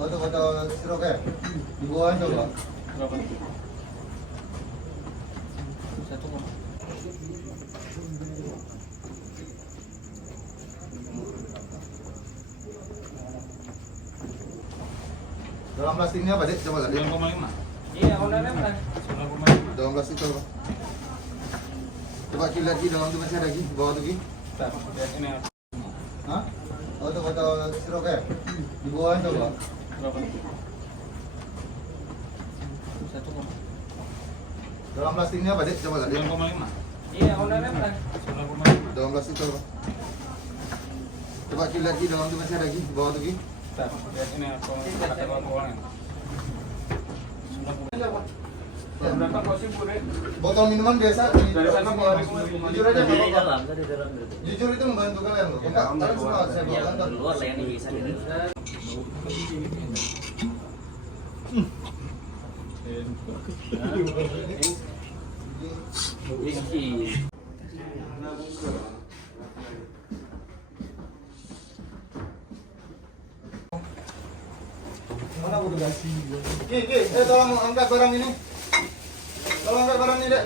Foto stroke ya? Di bawah coba. Berapa? Satu koma. Dalam plastiknya apa, Dek? Coba lihat. 9,5. Iya, ownernya berapa? 9,5. Dalam plastik coba. Coba lihat lagi dalam tuh masih ada lagi, di bawah tuh Ki. Bentar, lihat ini. Hah? Foto stroke ya? Di bawah coba. Berapa? Satu koma. Dalam plastiknya apa, Dek? Coba lihat. 9,5. Iya, ownernya berapa? 9,5. Dalam plastik coba. Coba lihat lagi dalam tuh masih ada lagi, di bawah tuh Ki. Bentar, lihat ini kata keuangan. Berapa porsi pure? Botol minuman biasa Dari sana keluarin jujur aja nggak Di apa-apa. dalam, tadi dalam gitu. Jujur itu membantu kalian loh. Enggak, kalian semua saya bawa Ya, kantor. keluar lah yang bisa gitu. Iki. Mana guys? Ki, tolong angkat barang ini. Tolong angkat barang ini, Dek.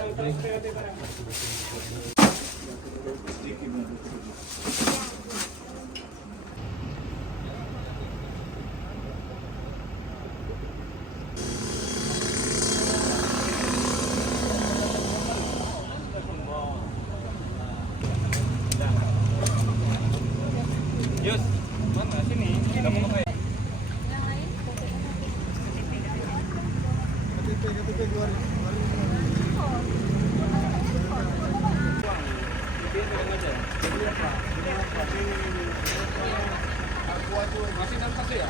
Yus, mana sini? Kamu mau kayak masih dalam satu ya?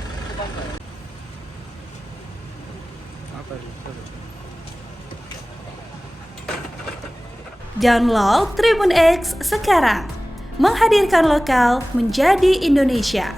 Apa itu? Download Tribun X sekarang, menghadirkan lokal menjadi Indonesia.